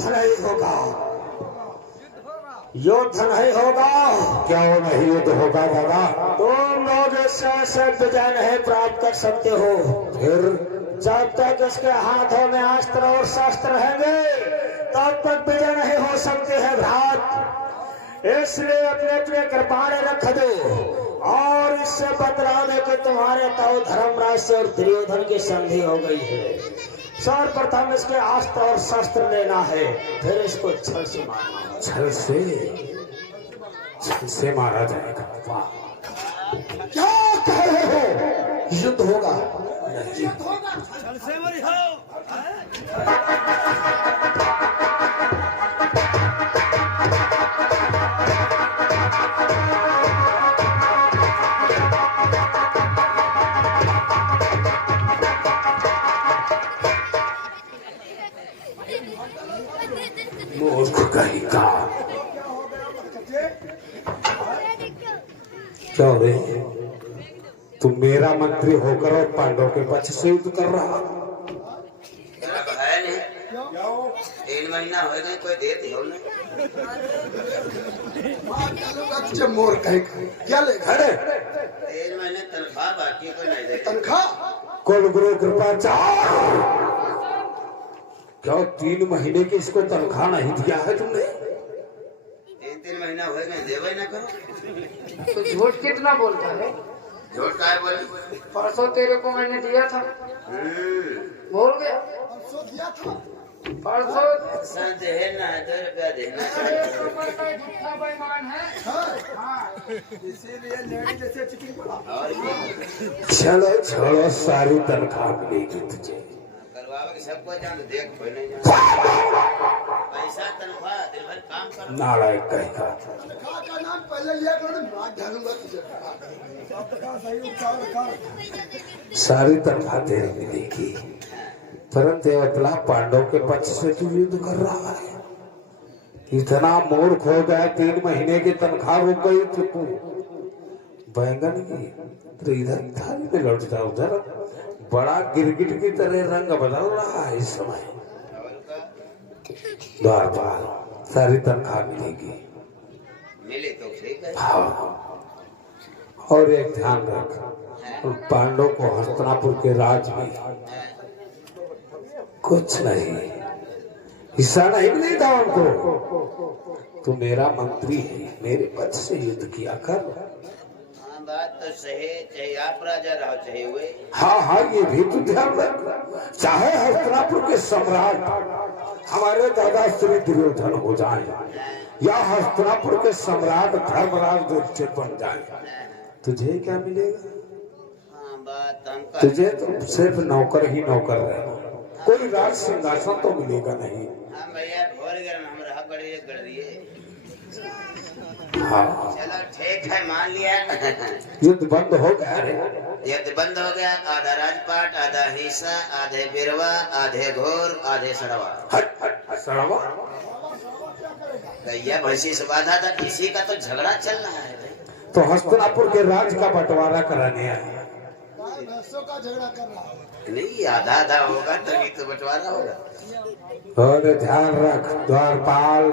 युद्ध नहीं होगा, युद्ध नहीं होगा। क्यों नहीं युद्ध होगा दादा? तुम लोग इससे विजय नहीं प्राप्त कर सकते हो। फिर जब तक इसके हाथों में अस्त्र और शस्त्र रहेंगे तब तक विजय नहीं हो सकते हैं भ्रात। इसलिए अपने अपने कृपाणे रख दो और इससे बतला दे कि तुम्हारे तो धर्मराज से और दुर्योधन की संधि हो गई है। सर्वप्रथम इसके अस्त्र और शस्त्र लेना है, फिर इसको छल से मारना है। छल से मारा जाएगा? क्या कह रहे हो? युद्ध होगा? मूर्ख कहीं का। क्यों रे, तुम मेरा मंत्री होकर और पांडव के पक्ष से युद्ध कर रहा? है नहीं, 3 महीना हो गए, कोई देते हो नहीं। मोर कहीं क्या ले खड़े? 3 महीने तनख्वाह बाकी, कोई नहीं देते। तनख्वाह कुल गुरु कृपा चाह। क्यों 3 महीने की इसको तनख्वाह नहीं दिया है तुमने? 3 महीना हो गए, देवे ना करो। तो झूठ कितना बोलता है? झूठ का है बोली? परसों तेरे को मैंने दिया था, भूल गया? परसों संत है ना, 2 रुपया देना चाहिए। झूठा बेईमान है। हाँ, इसीलिए लेडी जैसे चिटिंग पड़ा। और क्या? चलो छोड़ो, सारी तनख्वाह मिलेगी तुझे। करवावे कि सबको जान, देख कोई नहीं जान। पैसा तनख्वाह दिन भर काम कर। नालायक कहेगा। तनख्वाह का नाम पहले लिया करो, मैं ढालूंगा तुझे। तनख्वाह सही उच्चारण कर। सारी तनख्वाह तेरी मिलेगी, परंतु अतला पांडव के पक्ष से तू युद्ध कर रहा है। इतना मूर्ख हो गया, 3 महीने की तनख्वाह रुक गई तो तू बैंगन की तो इधर थाली में लौट जा, उधर बड़ा गिरगिट की तरह रंग बदल रहा है इस समय। द्वारपाल, सारी तनख्वाह मिलेगी। मिले तो ठीक है। हाँ, और एक ध्यान रख, पांडव को हस्तिनापुर के राज में कुछ नहीं, हिस्सा नहीं मिलेगा उनको। तू मेरा मंत्री है, मेरे पद से युद्ध किया कर। हाँ, बात तो सही, चाहे आप राजा रहो चाहे हुए। हाँ हाँ, ये भी तू ध्यान रख, चाहे हस्तिनापुर के सम्राट हमारे दादा श्री दुर्योधन हो जाए या हस्तिनापुर के सम्राट धर्मराज युधिष्ठिर बन जाए, तुझे क्या मिलेगा? हाँ, बात हम तुझे तो सिर्फ नौकर ही नौकर रहेगा, कोई राज सिंहासन तो मिलेगा नहीं। हाँ भैया, भोर गए हम रहा बड़े कर दिए। हाँ, चलो ठीक है, मान लिया। युद्ध बंद हो गया रे। युद्ध बंद हो गया। आधा राजपाट, आधा हिस्सा, आधे बिरवा, आधे घोर, आधे सड़वा। हट हट सड़वा। गैया भैंसी से बाधा था, इसी का तो झगड़ा चल रहा है। तो हस्तिनापुर के राज का बंटवारा कराने आए। भैंसों का झगड़ा कर रहा है। नहीं, आधा आधा होगा तभी तो बंटवारा होगा। और ध्यान रख द्वारपाल,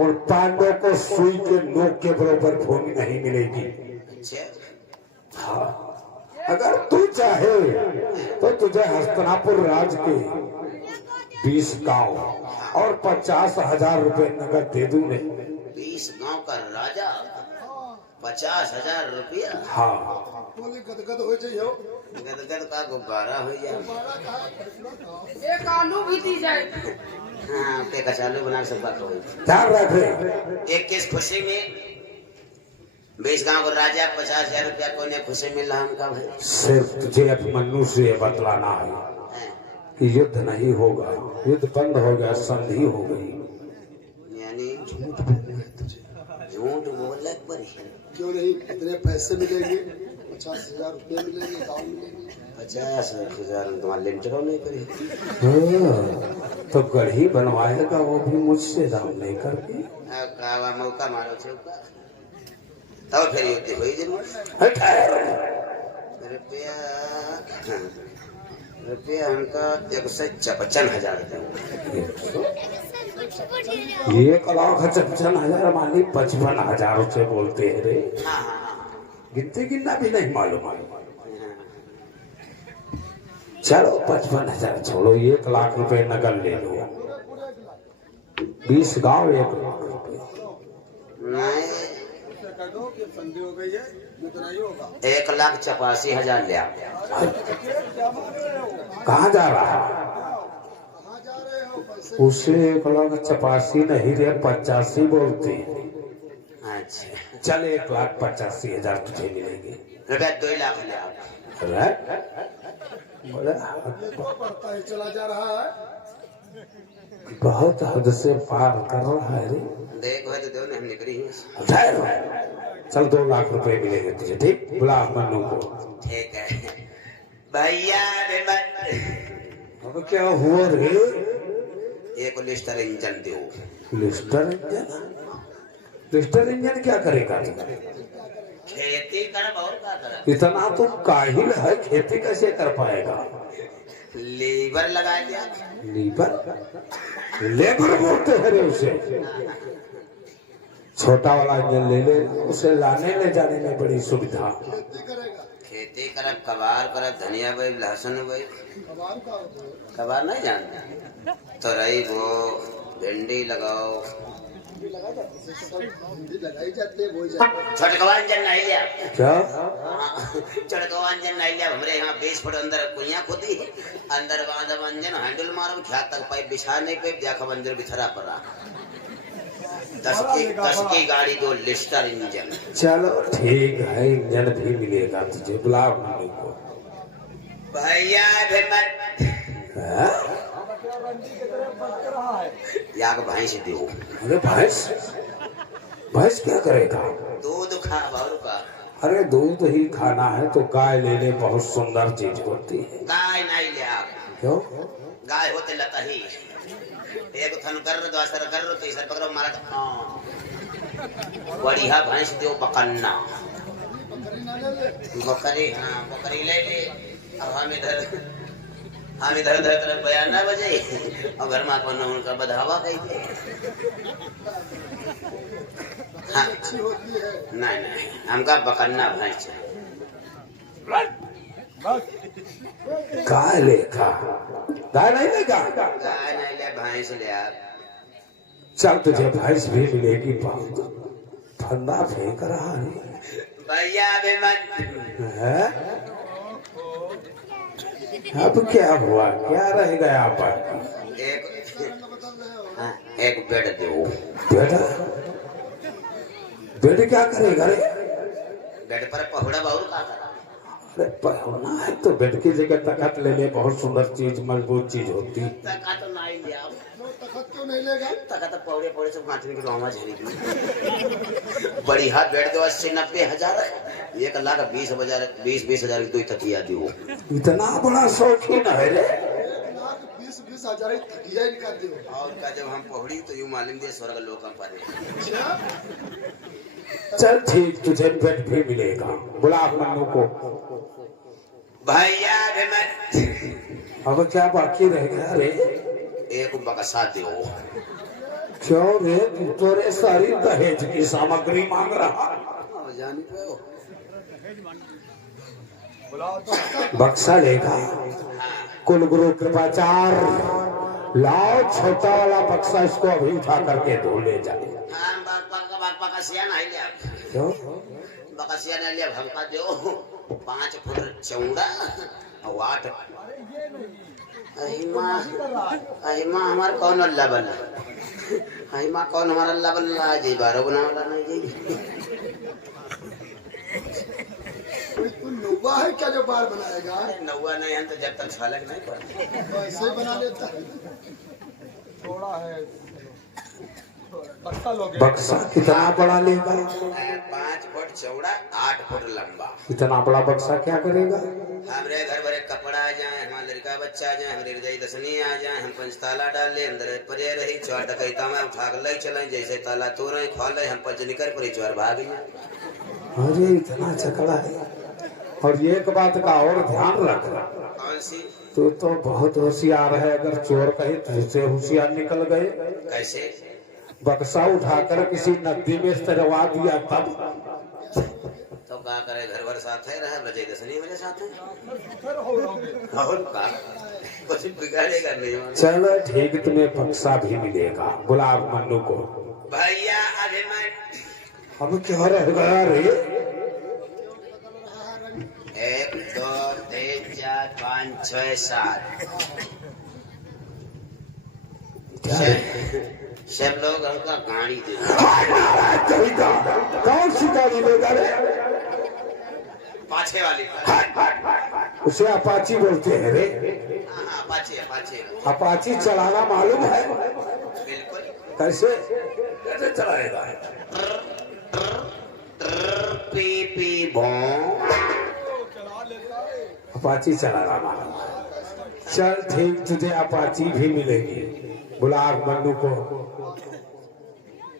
उन पांडवों को सुई के नोक के बराबर भूमि नहीं मिलेगी। अच्छा, हाँ, अगर तू चाहे तो तुझे हस्तिनापुर राज के 20 गांव और 50,000 रुपए नगद दे दूं मैं। 20 गांव का राजा, 50,000 रुपया। हाँ, बोली गदगद हो जाइयो। गदगद का गुब्बारा हो जाए। एक आलू भी दी जाए। हाँ, पे कचालू बना सकता तो। ध्यान रख रे। एक किस खुशी में 20 गांव को राजा 50,000 रुपया को ने खुशी मिल रहा हमका भाई। सिर्फ तुझे अभिमन्यु से बतलाना है कि युद्ध नहीं होगा, युद्ध बंद हो गया, संधि हो गई। यानी झूठ बोलना है तुझे। झूठ बोलने पर क्यों नहीं? कितने पैसे मिलेंगे? 50,000 रुपये मिलेंगे, गाँव मिलेंगे। 50,000 तुम्हारा लिंटरों नहीं करी। हाँ, तो गढ़ी बनवाएगा वो भी मुझसे दाम नहीं करके। कावा मौका मारो चौका तो फिर युद्ध हुई जरूर। रुपया हमका 155,000 देंगे। 1,55,000 मानी 55,000 से बोलते हैं रे। हाँ हाँ हाँ गिनती गिनना भी नहीं मालूम। चलो 55,000 छोड़ो, 1,00,000 रुपए नकद ले लो। 20 गांव 1,00,000 रुपए। नहीं 1,84,000 लिया। कहाँ जा रहा है? उसे 1,85,000 नहीं रे, 85 बोलते हैं। अच्छा चल 1,85,000 तुझे मिलेंगे। रुपया 2 लाख लिया। अरे चला जा रहा है। बहुत हद से पार कर रहा है रे। देखो है तो दो हम निकली हैं। ठहरो, चल 2 लाख रुपए मिलेंगे तुझे, ठीक? बुला मन्नू को। ठीक है भैया अब क्या हुआ रे? एक लिस्टर इंजन दो। Lister engine? लिस्टर इंजन क्या करेगा? खेती कर और क्या कर? इतना तो काहिल है, खेती कैसे कर पाएगा? लीवर लगा दिया। लीवर? लेबर बोलते हैं रे उसे। छोटा वाला इंजन ले ले, उसे लाने ले जाने में बड़ी सुविधा। खेती कर, कबार कर, धनिया भाई, लहसुन भाई। कबार नहीं जानते? तो रही वो भिंडी लगाओ। छोटकवा इंजन नहीं लिया क्या? छोटकवा इंजन नहीं लिया। हमारे यहाँ 20 फुट अंदर कुइया खोदी, अंदर बांधा इंजन हैंडल मारो, ख्यात तक पाइप बिछाने पे देखा मंदिर बिछरा पड़ा। 10 की गाड़ी 2 लिस्टर इंजन। चलो ठीक है, इंजन भी मिलेगा तुझे। बुला मन्नू को। भैया याक भैंस दो। अरे भैंस? भैंस क्या करेगा? दूध खा बाबू का। अरे दूध ही खाना है तो गाय लेने बहुत सुंदर चीज होती है। गाय नहीं लिया। क्यों? गाय होते लता ही एक थन कर दो, असर कर दो, तीसरा पकड़ो मारा तो बढ़िया भैंस दो। बकन्ना बकरी, हाँ बकरी ले ले। अब हम इधर तरफ बयान ना बजे और घर में कौन उनका बधावा कही थे। हाँ नहीं हमका बकन्ना भैंस है। गाय लेगा? गाय नहीं लेगा? गाय नहीं ले, भैंस ले आप। चल तुझे भैंस भी मिलेगी। बहुत ठंडा फेंक रहा है भैया है? अब क्या हुआ? क्या रह गया पर? एक बेड दो। बेटा बेड क्या करेगा रे? बेड पर पहुड़ा बाउल का करा। अरे पहुना है तो बेड की जगह तखत ले ले, बहुत सुंदर चीज, मजबूत चीज होती। तखत तो नहीं लिया। तखत क्यों नहीं लेगा? तखत तो पौड़े से माथने की रोमा झेलेगी। बढ़िया बेड दो 80-90 हजार। 1,20,000 की 2 तकिया दो। इतना बड़ा शौकीन है रे? 1,20,000 तकिया इनका दो। और का जब हम पहुड़ी तो यूं मालूम दे स्वर्ग लोक हम पर। चल ठीक, तुझे बेड भी मिलेगा। बुला मन्नू को। भैया अब क्या बाकी रह गया रे? एक बक्सा दो। क्यों रे? तू तो रे सारी दहेज की सामग्री मांग रहा। जानी पे हो। बक्सा लेगा? कुल गुरु कृपाचार लाओ, छोटा वाला बक्सा इसको अभी उठा करके धो ले जाए। हाँ बकसिया नहीं लिया। क्यों? बकसिया नहीं लिया। भमका दो 5 फुट चौड़ा और 8। अहिमा हमार कौन अल्लाह बल्ला? अहिमा कौन हमारा अल्लाह बल्ला? जी बारो बना वाला नहीं जी। तू नौवा है क्या जो बार बनाएगा? नौवा नहीं है तो जब तक छालक नहीं पड़ती। ऐसे बना लेता है। थोड़ा है बक्सा कितना बड़ा लेगा? 5 फुट चौड़ा 8 फुट लंबा। इतना बड़ा बक्सा क्या करेगा? हमारे घर भरे कपड़ा आ जाए, हमारे लड़का बच्चा आ जाए, हमारे रजाई दसनी आ जाए, हम 5 ताला डाल ले, अंदर परे रही, 4 डकैता में उठा कर ले चले, जैसे ताला तोड़े खोल ले, हम 5 निकर पर 4 भाग जाए। अरे इतना चकड़ा है। और एक बात का और ध्यान रख, कौन सी? तू तो बहुत होशियार है। अगर चोर कहे तुझसे होशियार निकल गए, कैसे? बक्सा उठाकर किसी नदी में तरवा दिया तब तो क्या करे, घर भर साथ है, रहे बजे 10 नहीं बजे साथ है और का कुछ बिगाड़ेगा नहीं। चलो ठीक, तुम्हें बक्सा भी मिलेगा। गुलाब मन्नू को भैया अभिमान अब क्या रह गया रे? 1 2 3 4 5 6 7 सब लोग हमका गाड़ी दे। कौन सी गाड़ी लेगा रे? पाछे वाली उसे अपाची बोलते हैं रे। हाँ पाछे पाछे अपाची चलाना मालूम है? बिल्कुल। कैसे कैसे चलाएगा? पी पी भों अपाची चलाना मालूम है। चल ठीक, तुझे अपाची भी मिलेगी। गुलाब मन्नू को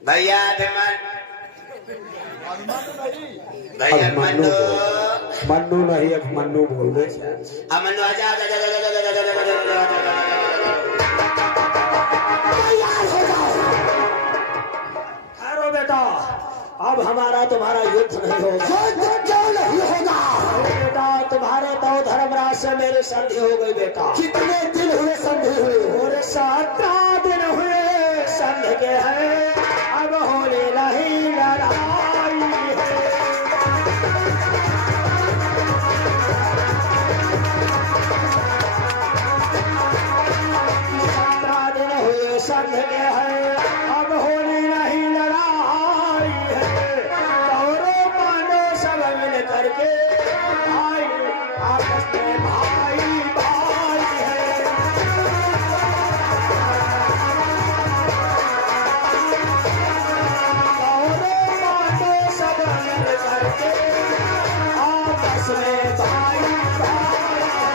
भैया अभिमान भैया मन्नू मन्नू बोल। मन्नू नहीं, अब मन्नू बोल दे। मन्नू आजा आजा आजा आजा आजा आजा आजा अरे बेटा, अब हमारा तुम्हारा युद्ध नहीं होगा। क्यों नहीं होगा? बेटा तुम्हारे तो धर्मराज से मेरी संधि हो गई बेटा। कितने दिन हुए संधि हुए? और 17 दिन हुए संधि के हैं, अब होने नहीं लड़ाई है। 17 दिन हुए संधि के हैं, अब होने नहीं लड़ाई है। कौरव पांडव सब मिल करके भाई आपस में भाई भाई है। कौरव पांडव सब मिल करके आपस में भाई भाई है।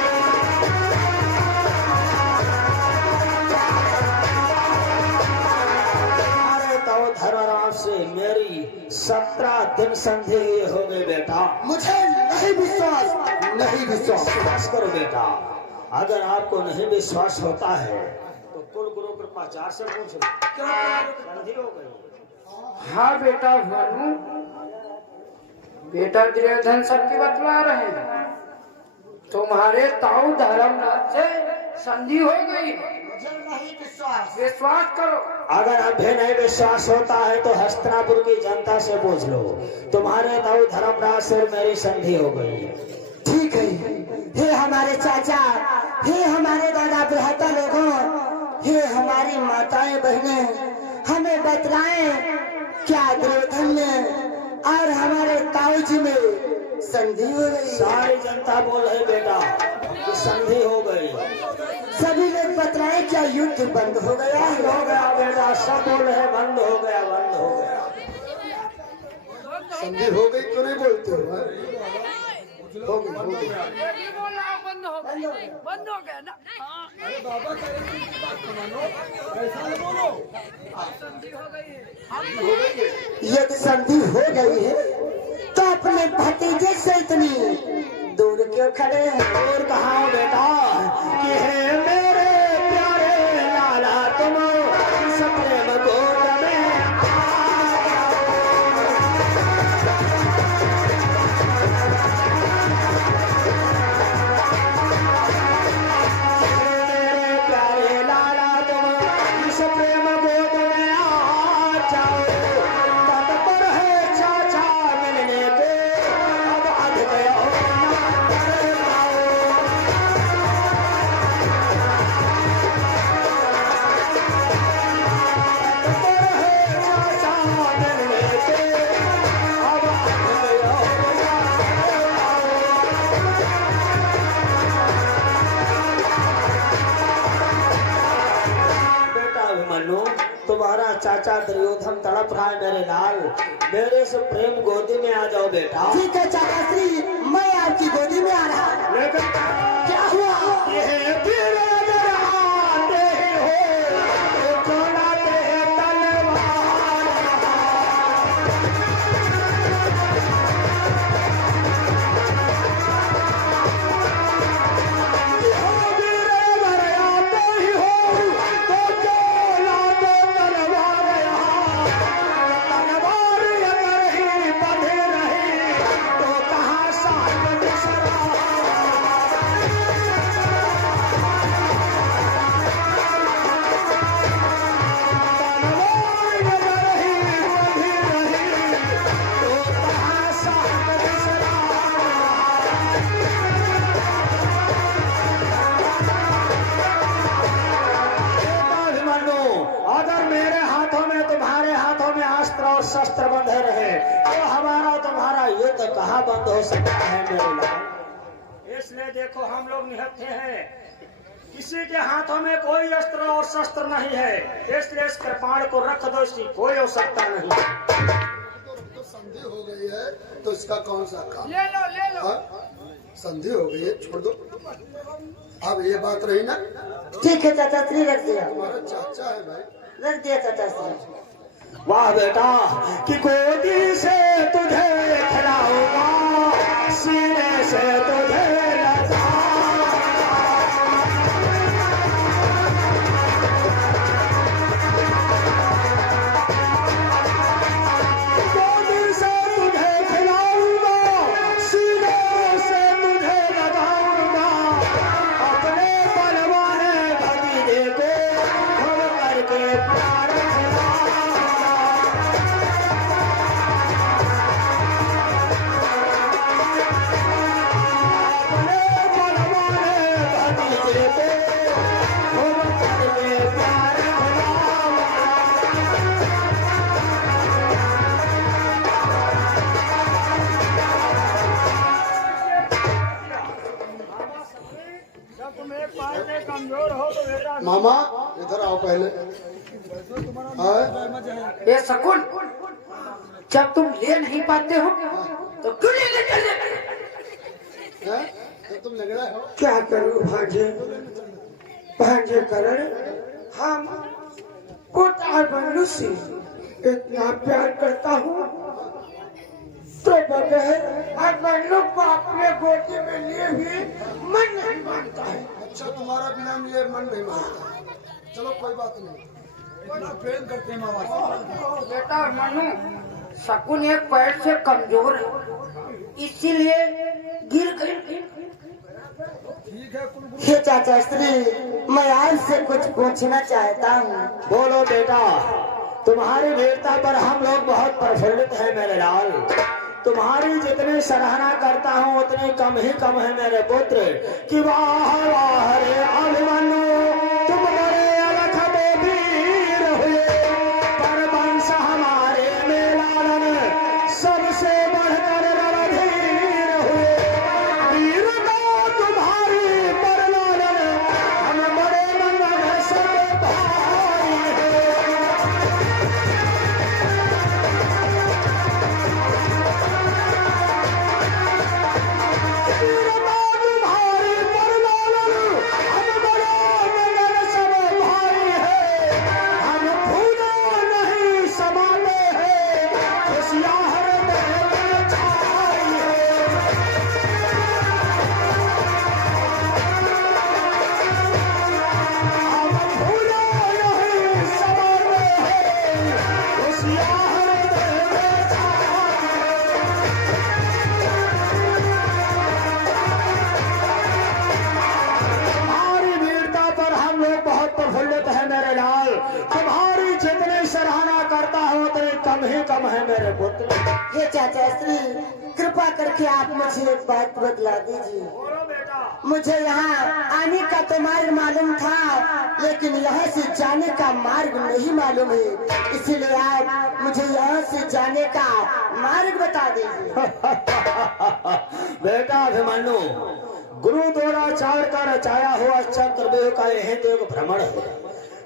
अरे तो धर्मराज से मेरी 17 दिन संधि हो गई बेटा। मुझे नहीं विश्वास, नहीं विश्वास। विश्वास करो बेटा, अगर आपको नहीं विश्वास होता है तो कुल गुरु कृपाचार्य से पूछ लो। संधि हो गई। हाँ बेटा भानु, बेटा दुर्योधन सबकी बतला रहे हैं। तुम्हारे ताऊ धर्मराज से संधि हो गई है। मुझे नहीं विश्वास। विश्वास करो। अगर अभी नहीं विश्वास होता है तो हस्तिनापुर की जनता से पूछ लो। तुम्हारे ताऊ धर्मराज से मेरी संधि हो गई है। ठीक है। हे हमारे चाचा, हे हमारे दादा बृहता लोगों, हे हमारी माताएं बहनें, हमें बतलाएं क्या दुर्योधन में और हमारे ताऊ जी में संधि हो गई? सारी जनता बोल रही बेटा कि संधि हो गई। सभी लोग बतलाएं क्या युद्ध बंद हो गया? बंद हो गया बेटा, सब बोल रहे बंद हो गया, बंद हो गया। संधि हो गई क्यों नहीं बोलते हो? हो गई, हो गई। बंद हो गया ना। यदि संधि हो गई है तो अपने भतीजे से इतनी दूर क्यों खड़े हैं? और कहा बेटा कि हे मेरे प्यारे लाला, तुम सपने में गोद में मेरे प्यारे लाला, तुम इस प्रेम गोद में आ जाओ। तत्पर है चाचा मिलने के, अब अध गया हो ना कर पाओ। तत्पर है चाचा मिलने के, अब अध गया हो ना कर पाओ। बेटा अभिमन्यु, तुम्हारा चाचा दुर्योधन तड़प रहा है मेरे लाल, मेरे से प्रेम गोदी में आ जाओ बेटा। ठीक है चाचा श्री, मैं आपकी गोदी में आ रहा हूँ। लेकिन क्या हुआ? ये फिर अगर आते हो तो लाते हैं तलवार। मेरे इसलिए देखो हम लोग निहत्थे हैं, किसी के हाथों में कोई अस्त्र और शस्त्र नहीं है, इसलिए इस कृपाण को रख दो, इसकी कोई आवश्यकता नहीं। तो संधि हो गई है तो इसका कौन सा काम? ले लो ले लो। हाँ? संधि हो गई है, छोड़ दो। अब ये बात रही ना, ठीक है चाचा श्री, रख दिया, तुम्हारा चाचा है भाई, रख दिया चाचा श्री। वाह बेटा कि गोदी से तुझे खिलाऊंगा, सीने से तुझे लगा, गोदी से तुझे खिलाऊंगा, सीने से तुझे लगाऊंगा, अपने बलवाने भतीजे को हम करके प्यार कमजोर हो तो बेटा मामा इधर आओ पहले। हाँ? ये शकुन, जब तुम ले नहीं पाते हो तो क्यों लेने चले? हाँ? तो तुम लग रहे हो क्या करूं भांजे, भांजे करण, हम पोता बन्नू से इतना प्यार करता हूँ तो बगैर बन्नू को अपने गोदी में लिए हुए मन नहीं मानता है। अच्छा, तुम्हारा बिना ये मन नहीं मानता। चलो कोई बात नहीं, प्रेम करते हैं मामा से। बेटा मनु, शकुन एक पैर से कमजोर है, इसीलिए गिर गई। हे चाचा श्री, मैं आपसे कुछ पूछना चाहता हूँ। बोलो बेटा, तुम्हारी वीरता पर हम लोग बहुत प्रफुल्लित हैं मेरे लाल, तुम्हारी जितनी सराहना करता हूँ उतनी कम ही कम है मेरे पुत्र। कि वाह वाह रे अभिमन्यु, तुम बड़े अलख में वीर हुए, पर वंश हमारे में लालन सबसे बढ़कर रणधीर हुए। वीरता तुम्हारी पर लालन हम बड़े मंगल सब भाई हैं। तुम्हारी जितनी सराहना करता हूँ उतनी कम ही कम है मेरे पुत्र। हे चाचा श्री, कृपा करके आप मुझे एक बात बतला दीजिए। मुझे यहाँ आने का तो मार्ग मालूम था, लेकिन यहाँ से जाने का मार्ग नहीं मालूम है, इसीलिए आप मुझे यहाँ से जाने का मार्ग बता दीजिए। बेटा अभिमन्यु, गुरु द्रोणाचार्य का रचाया हुआ चक्रव्यूह का यही तो एक भ्रमण है।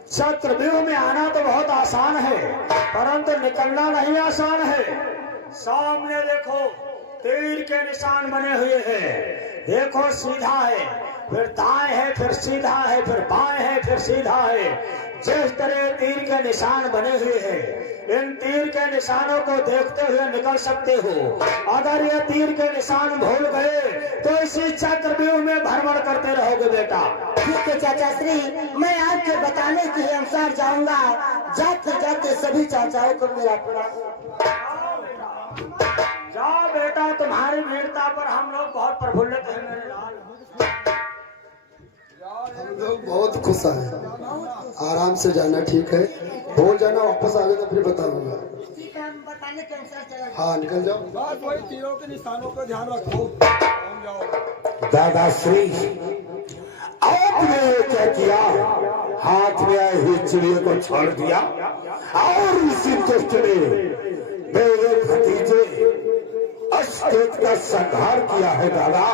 चक्रव्यूह में आना तो बहुत आसान है, परंतु निकलना नहीं आसान है। सामने देखो तीर के निशान बने हुए हैं, देखो सीधा है, फिर दाएं है, फिर सीधा है, फिर बाएं है, फिर सीधा है। जिस तरह तीर के निशान बने हुए हैं, इन तीर के निशानों को देखते हुए निकल सकते हो। अगर ये तीर के निशान भूल गए तो इसी चक्रव्यूह में भ्रमण करते रहोगे बेटा। ठीक है चाचा श्री, मैं आपके बताने के अनुसार जाऊंगा। जाते जाते सभी चाचाओं को मेरा प्रणाम। जाओ बेटा, तुम्हारी वीरता पर हम लोग बहुत प्रफुल्लित हैं मेरे लाल। हम लोग बहुत खुश हैं। आराम से जाना, ठीक है? हो जाना, वापस आ जाना, फिर बताऊंगा। ठीक है, हम बताने के अनुसार चला। हाँ, निकल जाओ। बस वही तीरों के निशानों का ध्यान रखो। दादाश्री, आपने क्या किया? हाथ में आए हुए चिड़िया को छोड़ दिया और इसी दुष्ट ने मेरे भतीजे अश्वेत का संहार किया है दादा।